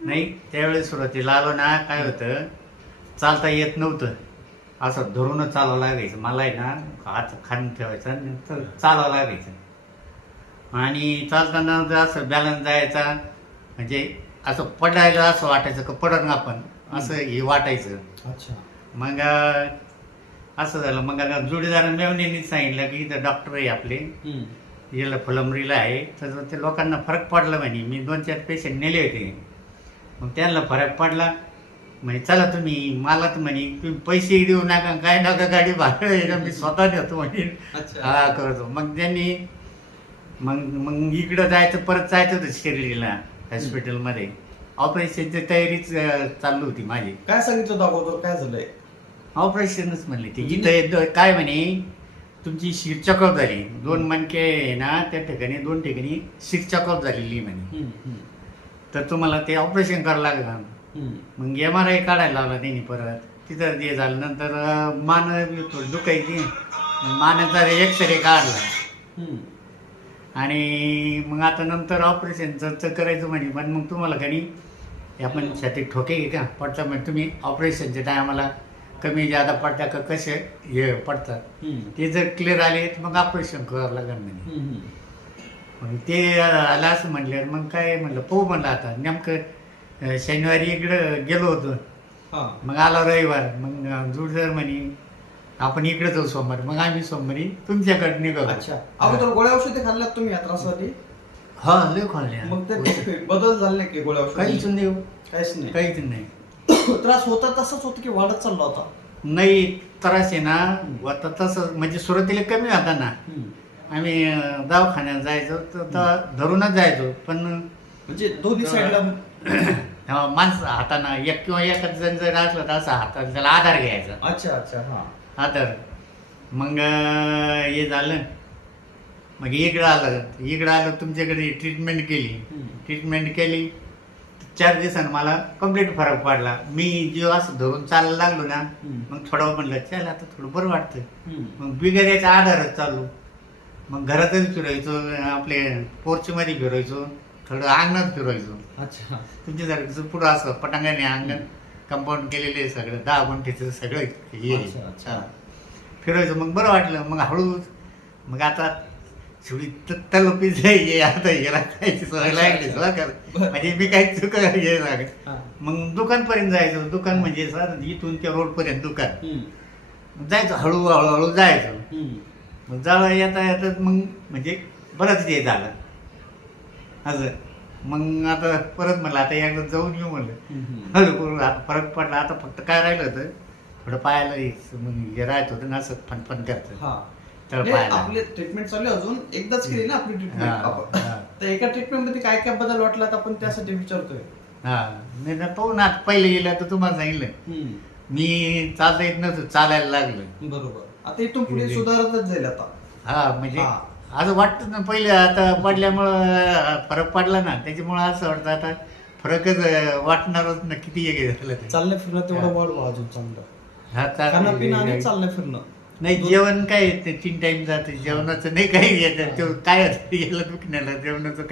नाही त्यावेळेस सुरुवातीला आलो ना काय होतं चालता येत नव्हतं. असं धरूनच चालावं लागायचं. मला आहे ना हात खान ठेवायचा नंतर चालावं लागायचं. आणि चालताना असं बॅलन्स जायचा म्हणजे असं पडायला असं वाटायचं का पडन आपण असं हे वाटायचं. अच्छा. मग असं झालं. मग आता जोडीदार मेवणीने सांगितलं की इथं डॉक्टर आहे आपले. याला फुलंबरीला आहे. तर ते लोकांना फरक पडला म्हणे. मी दोन चार पेशंट नेले होते. मग त्यांना फरक पडला. म्हणे चला तुम्ही मला तर म्हणे तुम्ही पैसे देऊ नका काय नका गाडी भाडं आहे ना मी स्वतः देतो म्हणे. अच्छा. हा करतो. मग त्यांनी मग मग इकडं जायचं परत जायचं होतं शिर्डीला हॉस्पिटलमध्ये. ऑपरेशनची तयारीच अं, चालू होती माझी. काय सांगितलं होतं अगोदर? काय झालंय? ऑपरेशनच म्हणले ते. इथं काय म्हणे तुमची शिर चकअप झाली. दोन मणके आहे ना त्या ठिकाणी दोन ठिकाणी शिर चकअप झालेली म्हणे. हम्म, हम्म, तर तुम्हाला ते ऑपरेशन करावं लागलं. मग एम आर आय काढायला लावला त्यांनी परत. तिथं ते झालं. नंतर मान थोडी दुखायची. मानेचा एक्सरे काढला. आणि मग आता नंतर ऑपरेशनचं करायचं म्हणे. पण मग तुम्हाला कधी आपण छातीत ठोके घे का? पडता म्हणजे तुम्ही ऑपरेशनच्या टायमाला कमी जादा पडता का? कसे हे पडतात. ते जर क्लिअर आले तर मग ऑपरेशन करावं लागेल म्हणे. मग ते आलं असं म्हणलं मग काय म्हणलं पाहू म्हणलं आता. नेमकं शनिवारी इकडं गेलो होतो. हा. मग आला रविवार. मग जुडदार म्हणे आपण इकडे जाऊ सोमवारी. मग आम्ही सोमवारी तुमच्याकडे निघालो. अच्छा. अगोदर गोळ्या औषधे खाल्ल्यात तुम्ही या त्रासासाठी? हा लय खोलले. मग ते बदल झाले की गोळ्या काहीच औषध नाही काहीच नाही. काहीच नाही. त्रास होता तसाच होता की वाढत चालला होता? नाही त्रास आहे ना. आता तसं म्हणजे सुरुवातीला कमी होता ना. आम्ही दवाखान्यात जायचो. तर तर धरूनच जायचो पण म्हणजे दोन्ही साईडला तेव्हा माणसं हाताना एक किंवा एकच जण जर असलं तर असं हातात त्याला आधार घ्यायचा. अच्छा अच्छा हा. आधार. मग अं, हे झालं. मग इकडं आलं. इकडं आलं तुमच्याकडे ट्रीटमेंट केली. हम्म. ट्रीटमेंट केली. चार दिवसानं मला कंप्लीट फरक पडला. मी जेव्हा असं धरून चालायला लागलो ना हम्म. मग थोडं म्हणलं चल आता थोडं बरं वाटतं हम्म. मग बिगर याचा आधारच चालू. मग घरातच फिरायचो आपले पोर्चमध्ये फिरायचो थोडं अंगणात फिरायचो अच्छा तुमच्यासारखं पुढं असं पटांगाने अंगण कंपाऊंड केलेले सगळं दहा गुंठेचं सगळं हे. अच्छा, अच्छा. हा. फिरायचं मग बरं वाटलं मग हळू मग आता शेवटी तलपीच हे आता याला खायची सवय लागली अच्छा. म्हणजे मी काही चुक हे हा. मग दुकानपर्यंत जायचो दुकान म्हणजे सर इथून त्या रोडपर्यंत दुकान हम्म. जायचो हळू हळूहळू जायचो हम्म. मग जावं येता येतात मग म्हणजे बरंच हे झालं. असं. मग आता परत म्हणलं आता एकदा जाऊन येऊ म्हणलं. हम्म. हळू करून आता फरक पडला आता फक्त काय राहिलं होतं थोडं पायाला मग हे राहत होतं ना असं फनफन करतं. हा. तर पायाला. आपले ट्रीटमेंट चालू आहे अजून एकदाच केली ना आपली ट्रीटमेंट आपण हा. तर एका ट्रीटमेंटमध्ये काय काय बदल वाटला तर आपण त्यासाठी विचारतोय? हा. नाही ना पाहू ना आता पहिले गेलं तर तुम्हाला सांगितलं. हम्म. मी चालता येत नव्हतं चालायला लागलं. बरोबर. आता इथून पुढे सुधारतच जाईल आता. हा म्हणजे हा. असं वाटतं ना पहिले आता पडल्यामुळं फरक पडला ना. त्याच्यामुळं असं वाटतं आता फरकच वाटणारच ना किती हे झालं ते. चालणं फिरणं तेवढं. वाढवा अजून चांगलं. हा, चालेल. खाणं पिणं आणि चालणं फिरणं. नाही जेवण काय ते तीन टाइम जाते. जेवणाचं नाही काही येतं. ते काय होतं याला दुखण्याला? जेवणाचं काय?